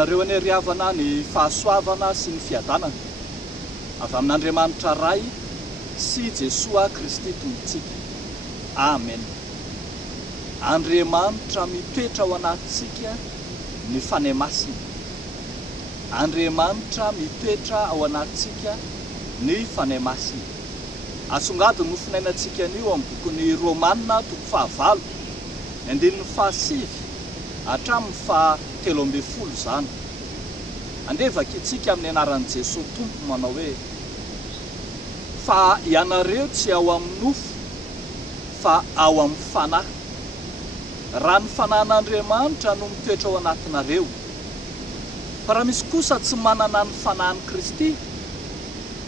Anareo ane ry havana ny fahasoavana sy ny fiadanana avy amin'Andriamanitra ray sy Jesoa Kristy tompontsika. Amen. Andriamanitra mitoetra ao anatintsika ny fanahy masina. Andriamanitra mitoetra ao anatintsika ny fanahy masina. Asongadiny nofinainantsika anio amin'ny bokin'ny Romanina 9 andininy 7 hatramin'ny 17 zany. Andevaka itsika amin'ny anaran'i Jesosy Tompo manao hoe fa ianareo tsy ao amin'ny nofo fa ao amin'ny fanahy. Raha ny fanahin'Andriamanitra no mitoetra ao anatinareo. Fa raha misy kosa tsy manana ny fanahin'i Kristy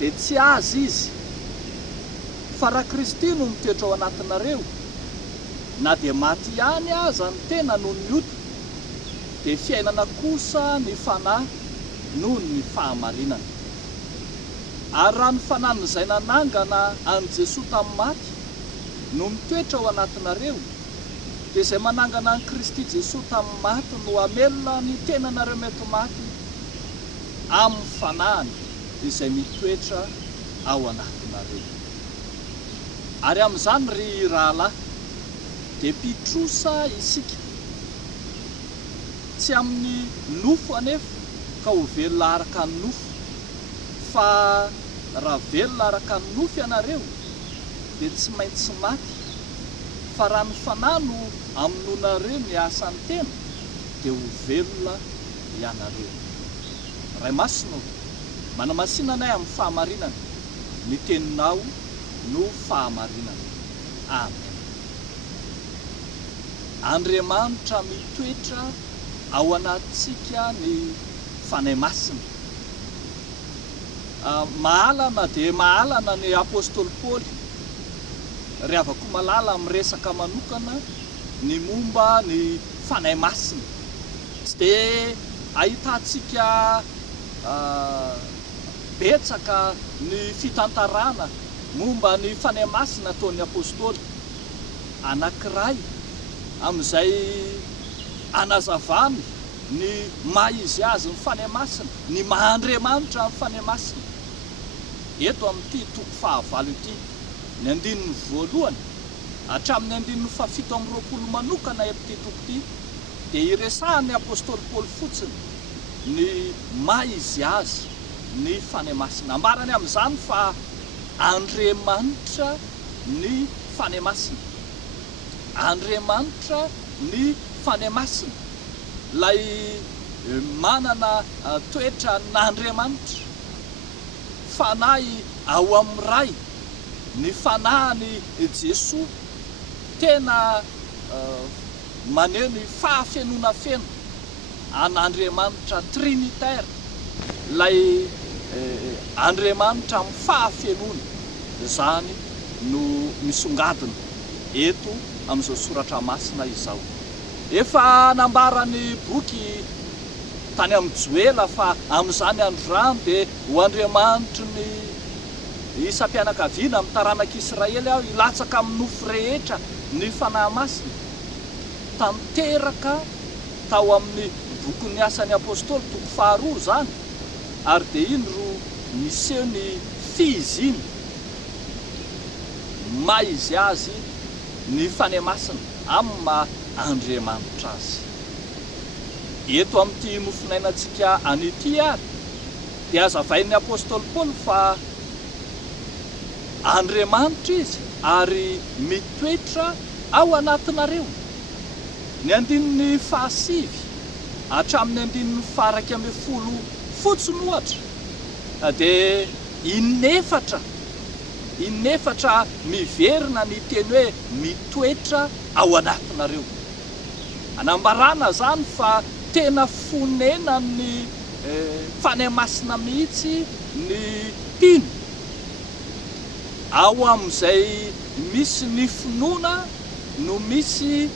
dia tsy azy izy. Fa raha Kristy no mitoetra ao anatinareo, na dia maty ihany aza ny tena noho ny ota, dia fiainana kosa ny fanahy noho ny fahamarinana. Ary raha ny fanahin'izay nanangana an'i Jesosy tamin'ny maty no mitoetra ao anatinareo, dia izay manangana an'i Kristy Jesosy tamin'ny maty no hamelona ny tenanareo mety maty amin'ny fanahiny izay mitoetra ao anatinareo. Ary amin'izany ry rahalahy dia mpitrosa isika, tsy amin'ny nofo anefa ka ho velona araka ny nofo, fa raha velona araka ny nofo ianareo dia tsy maintsy maty. Fa raha ny fanahy no amononareo ny asan'ny tena dia ho velona ianareo. Ray masina, manamasinanay amin'ny fahamarinana, ny teninao no fahamarinana. Amen. Andriamanitra mitoetra ao anatintsika ny fanahy masina. Mahalana dia mahalana ny apôstôly Paoly ry havako malala miresaka manokana ny momba ny fanahy masina. Tsy dia ahitantsika betsaka ny fitantarana momba ny fanahy masina ataon'ny apôstôly. Anankiray amin'izay anazavany ny maha-izy azy ny fanahy masina, ny maha-Andriamanitra ny fanahy masina. Eto amin'ity toko 9 ity, ny 1 hatramin'ny 17 manokana eto toko ity, dia iresahan'ny apôstôly Paoly fotsiny ny maha-izy azy ny fanahy masina. Ambarany amin'izany fa Andriamanitra ny fanahy masina. Andriamanitra ny fanahy masina. Lay manana toetra n'Andriamanitra. Fanahy ao amin'ny ray, ny fanahiny Jesosy tena maneho ny fahafenona feno an'Andriamanitra trinitaire. Lay Andriamanitra amin'ny fahafenona zany no misongadina eto amin'izao soratra masina izao. Efa nambarany boky tany amin'ny Joela fa amin'izany androany dia ho Andriamanitra ny isam-pianakaviana amin'ny taranak'Israely aho hilatsaka amin'ny nofo rehetra ny fanahy masina. Tanteraka tao amin'ny bokin'ny asan'ny apôstôly toko 2 zany, ary dia iny ro niseho ny fihiziny maha-izy azy ny fanahy masina amin'ny maha-Andriamanitra azy. Eto amin'ity nofinainantsika an'ity ary dia azavain'ny apôstôly Paoly fa Andriamanitra izy ary mitoetra ao anatinareo. Ny 7 hatramin'ny 11 fotsiny ohatra dia inefatra miverina ny teny hoe mitoetra ao anatinareo. Anambarana zany fa tena fonena ny fanahy masina mihitsy ny mpino. Ao amin'izay misy ny finoana no misy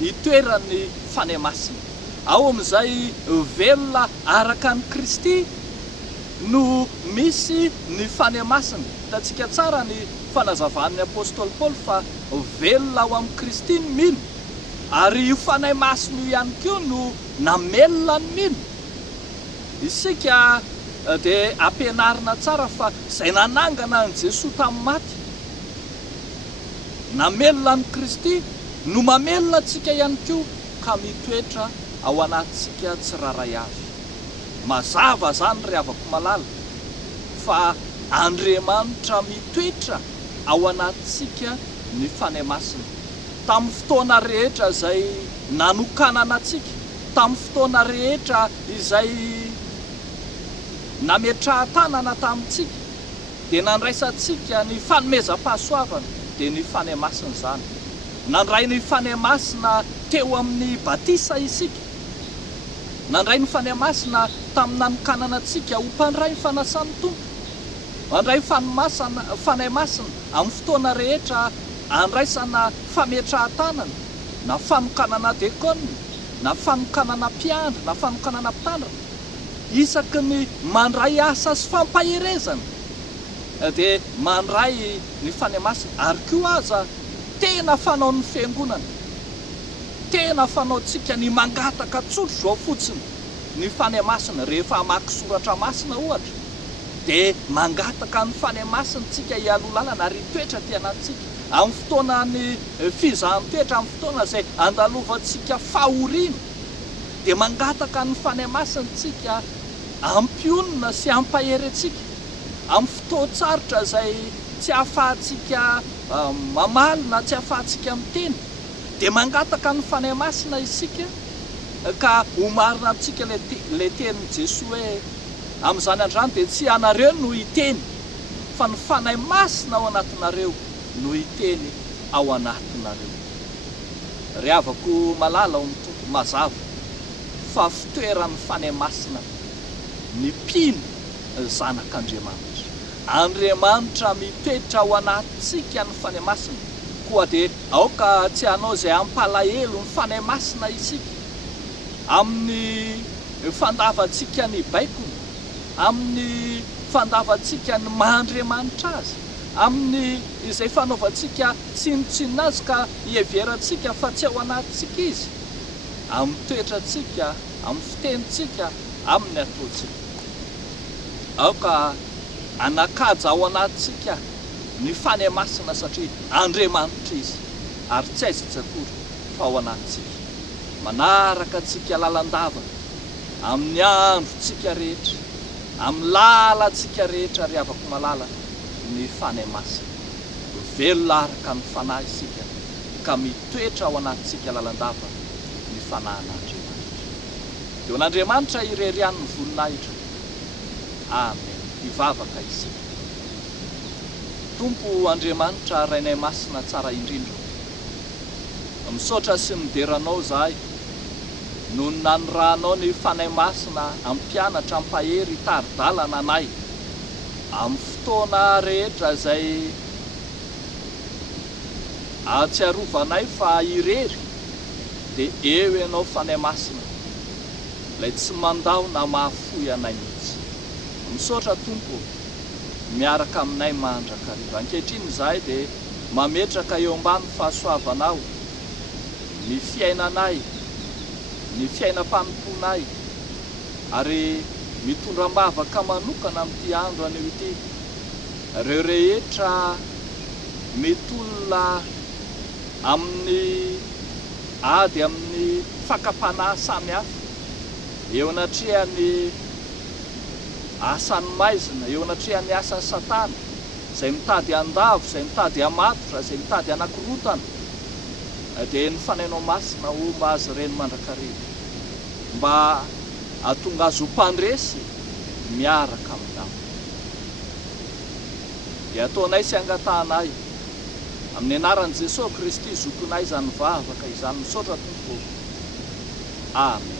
itoeran'ny fanahy masina. Ao amin'izay velona araka ny Kristy no misy ny fanahy masina. Hitantsika tsara ny fanazavan'ny apôstôly Paoly fa velona ao amin'ny Kristy ny mino Ary io fanahy masina io ihany koa no namelona ny mino. Isika dia ampianarina tsara fa izay nanangana ny Jesoa tamin'ny maty, namelona ny Kristy no mamelona antsika ihany koa ka mitoetra ao anatintsika tsiraray avy. Mazava zany ry havako malala fa Andriamanitra mitoetra ao anatintsika ny fanahy masina. Tamin'ny fotoana rehetra izay nanokanana antsika, tamin'ny fotoana rehetra izay nametrahan-tanana tamintsika, dia nandraisantsika ny fanomezam-pahasoavana dia ny fanahy masina izany. Nandray ny fanahy masina teo amin'ny batisa isika, nandray ny fanahy masina tamin'ny nanokanana antsika ho mpandray ny fanasan'ny Tompo, mandray fanahy masina amin'ny fotoana rehetra andraisana fametrahan-tanana, na fanokanana dekona, na fanokanana mpiandry, na fanokanana mpitandrina, isaky ny mandray asa sy fampaherezana dia mandray ny fanahy masina. Ary koa aza tena fanao ny fiangonana, tena fanaontsika ny mangataka tsotro zao fotsiny ny fanahy masina. Rehefa hamaky soratra masina ohatra dia mangataka ny fanahy masina tsika hialoha lalana ary hitoetra ty anatintsika amin'ny fotoana ny fizahan-toetra, amin'ny fotoana izay andalovantsika fahoriana, dia mangataka ny fanahy masina tsika hampionina sy hampahery-tsika amin'ny fotoan-tsarotra izay tsy ahafahantsika mamaly na tsy ahafahantsika miteny, dia mangataka ny fanahy masina isika ka ho marina amintsika ilay tenin'i Jesoa hoe amin'izany androany dia tsy anareo no hiteny fa ny fanahy masina ao anatinareo no hiteny ao anatinareo. Ry havako malala ao amin'ny Tompo, mazava fa fitoeran'ny fanahy masina ny mpino zanak'Andriamanitra. Andriamanitra mitoetra ao anatintsika ny fanahy masina, koa dia aoka tsy hanao izay hampalahelo ny fanahy masina isika amin'ny fandavantsika ny baikona, amin'ny fandavantsika ny maha-Andriamanitra azy, amin'ny izay fanaovantsika tsinotsinona azy ka hiheverantsika fa tsy ao anatintsika izy, amin'ny toetrantsika, amin'ny fitenitsika, amin'ny ataontsika. Aoka anakaja ao anatintsika ny fanahy masina satria Andriamanitra izy ary tsy aiza-tsakory fa ao anatintsika. Manaraka antsika lalandava amin'ny androntsika rehetra, amin'ny lalantsika rehetra ry havako malala ny fanahy masina. Velona araka ny fanahy isika ka mitoetra ao anatintsika lalandava ny fanahin'Andriamanitra. Dia n'Andriamanitra irerian'ny voninahitra. Amen. Hivavaka isika. Tompo Andriamanitra rainay masina tsara indrindra, misaotra sy mideranao zahay noho ny nanorahanao ny fanahy masina ampianatra, ampahery, taridalana anay amin'ny fotoana rehetra izay ahatsiarovanay fa irery dia eo ianao fanahy masina ilay tsy mandao na mahafoy anay mihitsy. Misaotra Tompo, miaraka aminay mandrakariva. Ankehitriny izahay dia mametraka eo ambany fahasoavanao ny fiainanay, ny fiainam-panomponay, ary mitondram-bavaka manokana amin'ity andro anio ity. Ireo rehetra mety olona amin'ny ady amin'ny fakapanahy samihafa, eo anatrehany asan'ny maizina, eo anatrehany asan'ny Satana, izay mitady andavo, izay mitady hamatotra, izay mitady hanakorotana, dia ny fanahinao masina mba azy ireny mandrakariva, mba hahatonga azy ho mpandresy miaraka aminao. Dia ataonay sy angatahanay amin'ny anaran'i Jesosy Kristy zokinay izany vavaka izany. Misaotra Tompo. Amen.